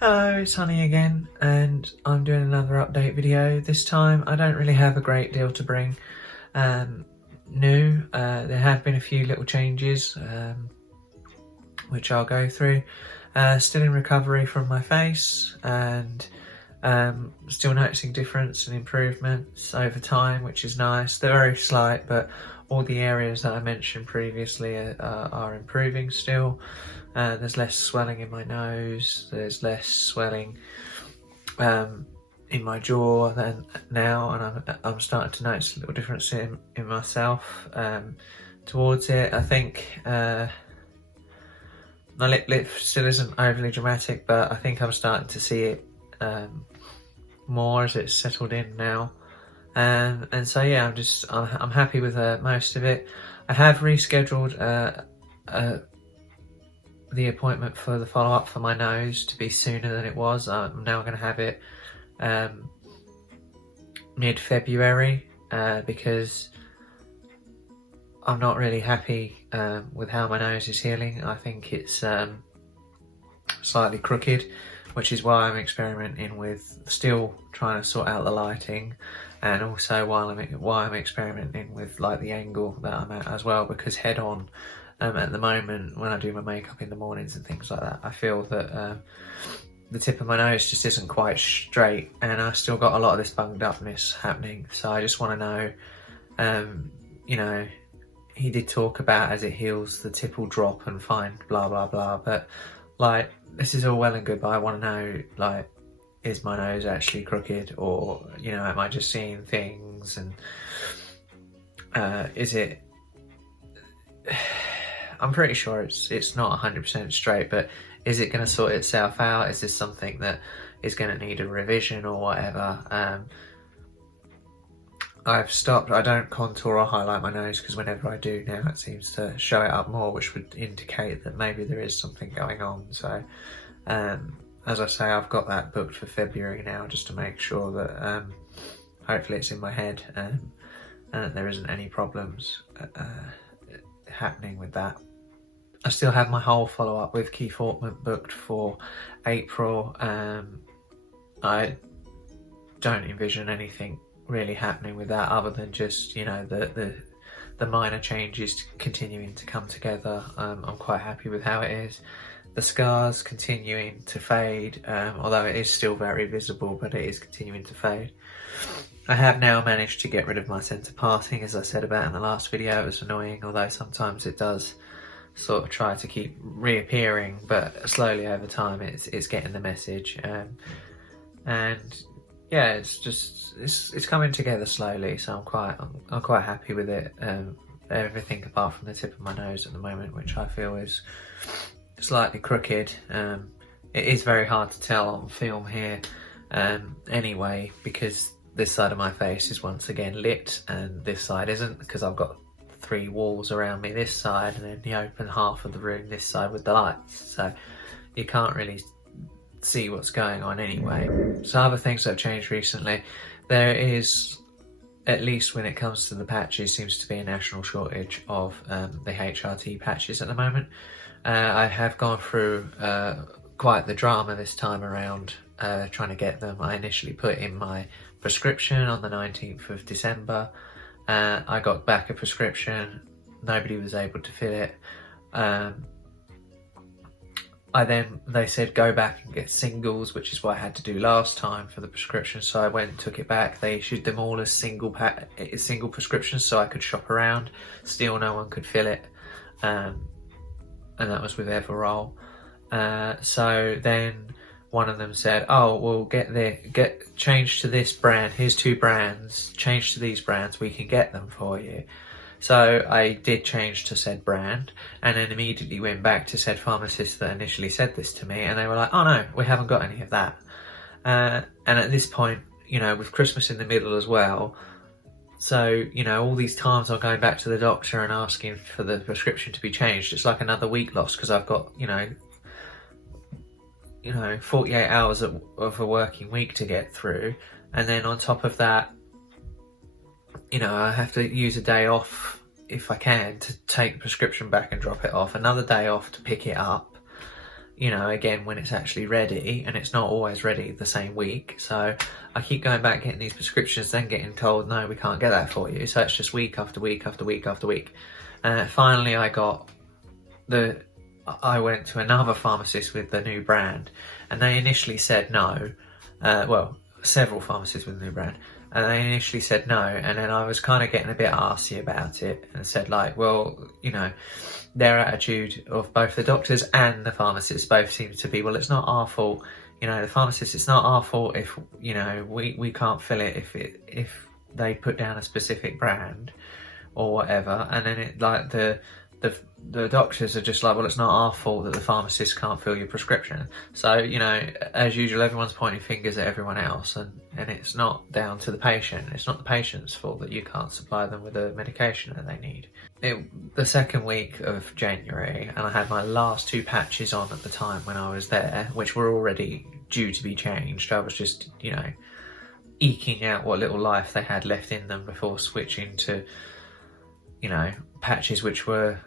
Hello, it's Honey again, and I'm doing another update video. This time I don't really have a great deal to bring new. There have been a few little changes which I'll go through. Still in recovery from my face, and still noticing difference and improvements over time, which is nice. They're very slight, but all the areas that I mentioned previously are improving still. There's less swelling in my nose, there's less swelling in my jaw than now, and I'm starting to notice a little difference in myself towards it. I think my lip lift still isn't overly dramatic, but I think I'm starting to see it more as it's settled in now. And so yeah, I'm happy with most of it. I have rescheduled the appointment for the follow-up for my nose to be sooner than it was. I'm now going to have it mid-February because I'm not really happy with how my nose is healing. I think it's slightly crooked, which is why I'm experimenting with still trying to sort out the lighting, and also why I'm experimenting with like the angle that I'm at as well, because head on at the moment when I do my makeup in the mornings and things like that, I feel that the tip of my nose just isn't quite straight, and I've still got a lot of this bunged upness happening. So I just want to know, you know, he did talk about as it heals the tip will drop and fine, blah blah blah, but like this is all well and good, but I want to know, like, is my nose actually crooked, or you know, am I just seeing things, and is it I'm pretty sure it's not 100% straight, but is it going to sort itself out? Is this something that is going to need a revision or whatever? I've stopped. I don't contour or highlight my nose because whenever I do now, it seems to show it up more, which would indicate that maybe there is something going on. So, as I say, I've got that booked for February now, just to make sure that hopefully it's in my head and that there isn't any problems happening with that. I still have my whole follow-up with Keith Ortman booked for April. I don't envision anything really happening with that other than just, you know, the minor changes continuing to come together. I'm quite happy with how it is. The scars continuing to fade, although it is still very visible, but it is continuing to fade. I have now managed to get rid of my centre parting, as I said about in the last video. It was annoying, although sometimes it does sort of try to keep reappearing, but slowly over time it's getting the message, and yeah, it's coming together slowly. So I'm quite happy with it. Everything apart from the tip of my nose at the moment, which I feel is slightly crooked. It is very hard to tell on film here anyway, because this side of my face is once again lit and this side isn't, because I've got 3 walls around me this side and then the open half of the room this side with the lights, so you can't really see what's going on anyway. So other things that have changed recently, there is, at least when it comes to the patches, seems to be a national shortage of the HRT patches at the moment. I have gone through quite the drama this time around trying to get them. I initially put in my prescription on the 19th of December. I got back a prescription, nobody was able to fill it. They said go back and get singles, which is what I had to do last time for the prescription. So I went and took it back. They issued them all as single prescriptions, so I could shop around. Still, no one could fill it, and that was with Everol. So then one of them said, "Oh, we'll get changed to this brand. Here's 2 brands. Change to these brands. We can get them for you." So I did change to said brand, and then immediately went back to said pharmacist that initially said this to me, and they were like, "Oh no, we haven't got any of that." And at this point, you know, with Christmas in the middle as well, so, you know, all these times I'm going back to the doctor and asking for the prescription to be changed, it's like another week lost, because I've got, you know, 48 hours of a working week to get through, and then on top of that, you know, I have to use a day off if I can to take the prescription back and drop it off, another day off to pick it up, you know, again, when it's actually ready, and it's not always ready the same week. So I keep going back, getting these prescriptions, then getting told, no, we can't get that for you. So it's just week after week after week after week. Finally, I went to another pharmacist with the new brand, and they initially said no. Well, several pharmacists with the new brand, and they initially said no, and then I was kind of getting a bit arsy about it and said, like, well, you know, their attitude of both the doctors and the pharmacists both seemed to be, well, it's not our fault. You know, the pharmacist, it's not our fault if, you know, we can't fill it if they put down a specific brand or whatever. And then it, like, the doctors are just like, well, it's not our fault that the pharmacist can't fill your prescription. So, you know, as usual, everyone's pointing fingers at everyone else, and it's not down to the patient. It's not the patient's fault that you can't supply them with the medication that they need. The second week of January, and I had my last 2 patches on at the time when I was there, which were already due to be changed. I was just, you know, eking out what little life they had left in them before switching to, you know, patches which were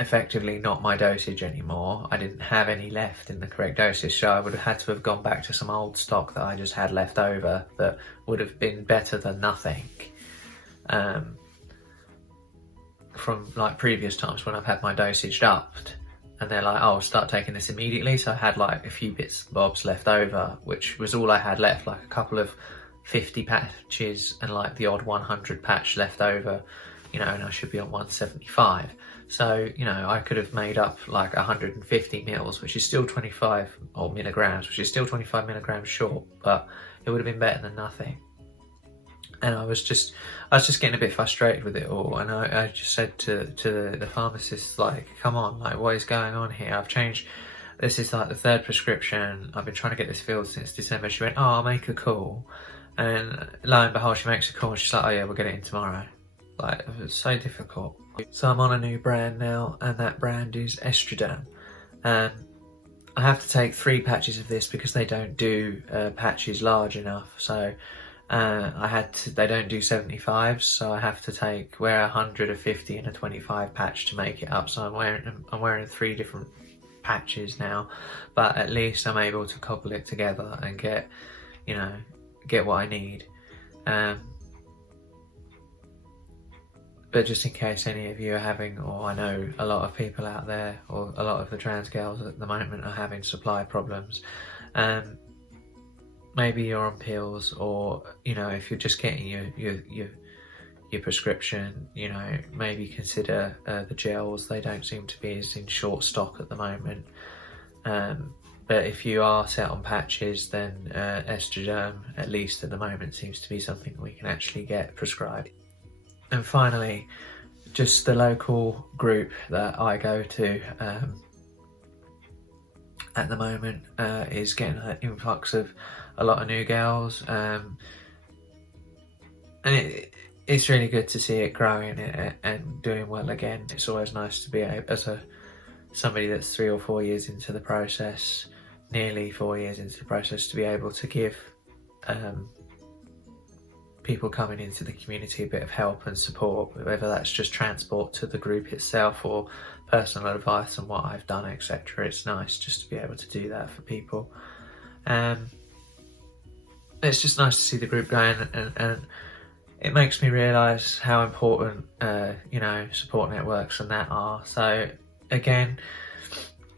effectively not my dosage anymore. I didn't have any left in the correct dosage, so I would have had to have gone back to some old stock that I just had left over that would have been better than nothing. From like previous times when I've had my dosage upped, and they're like, oh, start taking this immediately. So I had like a few bits and bobs left over, which was all I had left, like a couple of 50 patches and like the odd 100 patch left over, you know, and I should be on 175. So, you know, I could have made up like 150 mils, which is still 25, or milligrams, which is still 25 milligrams short, but it would have been better than nothing. And I was just getting a bit frustrated with it all, and I just said to the pharmacist, like, come on, like, what is going on here? I've changed, this is like the 3rd prescription, I've been trying to get this filled since December. She went, oh, I'll make a call. And lo and behold, she makes a call, and she's like, oh yeah, we'll get it in tomorrow. Like, it was so difficult. So I'm on a new brand now, and that brand is Estroderm. I have to take 3 patches of this because they don't do patches large enough. So they don't do 75s, so I have to wear 100, a 50 and a 25 patch to make it up. So I'm wearing 3 different patches now, but at least I'm able to cobble it together and get what I need. But just in case any of you are having, or I know a lot of people out there, or a lot of the trans girls at the moment are having supply problems, maybe you're on pills, or, you know, if you're just getting your prescription, you know, maybe consider the gels. They don't seem to be as in short stock at the moment. But if you are set on patches, then Estroderm, at least at the moment, seems to be something we can actually get prescribed. And finally, just the local group that I go to at the moment is getting an influx of a lot of new girls, and it's really good to see it growing and doing well again. It's always nice to be as somebody that's 3 or 4 years into the process, nearly 4 years into the process, to be able to give people coming into the community a bit of help and support, whether that's just transport to the group itself or personal advice on what I've done, etc. It's nice just to be able to do that for people. It's just nice to see the group going, and it makes me realise how important you know, support networks and that are. So again,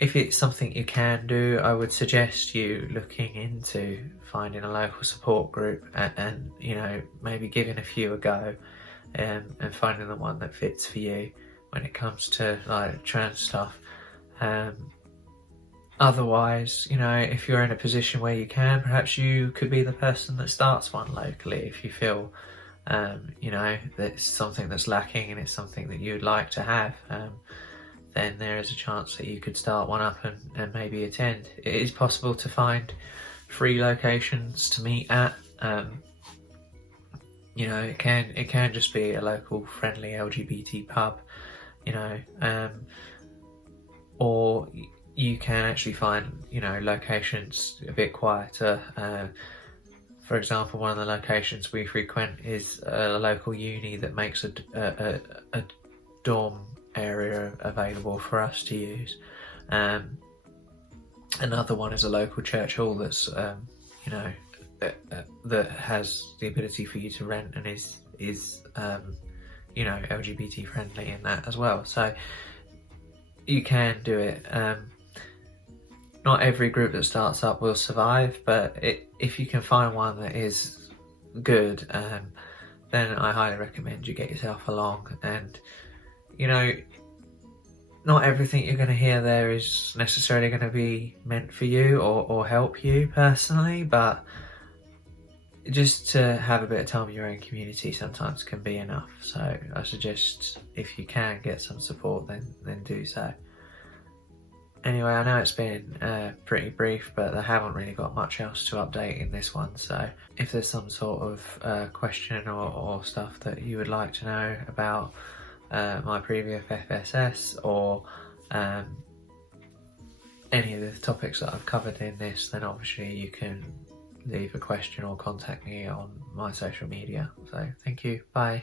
if it's something you can do, I would suggest you looking into finding a local support group and you know, maybe giving a few a go, and finding the one that fits for you when it comes to like trans stuff. Otherwise, you know, if you're in a position where you can, perhaps you could be the person that starts one locally if you feel you know, that it's something that's lacking and it's something that you'd like to have. Then there is a chance that you could start one up and maybe attend. It is possible to find free locations to meet at. You know, it can just be a local friendly LGBT pub, you know, or you can actually find, you know, locations a bit quieter. For example, one of the locations we frequent is a local uni that makes a dorm area available for us to use. Another one is a local church hall that's you know, that has the ability for you to rent and is you know, LGBT friendly in that as well. So you can do it. Not every group that starts up will survive, but if you can find one that is good, then I highly recommend you get yourself along. And you know, not everything you're going to hear there is necessarily going to be meant for you or help you personally, but just to have a bit of time in your own community sometimes can be enough. So I suggest if you can get some support, then do so. Anyway, I know it's been pretty brief, but I haven't really got much else to update in this one. So if there's some sort of question or stuff that you would like to know about my previous FSS or any of the topics that I've covered in this, then obviously you can leave a question or contact me on my social media. So thank you, bye.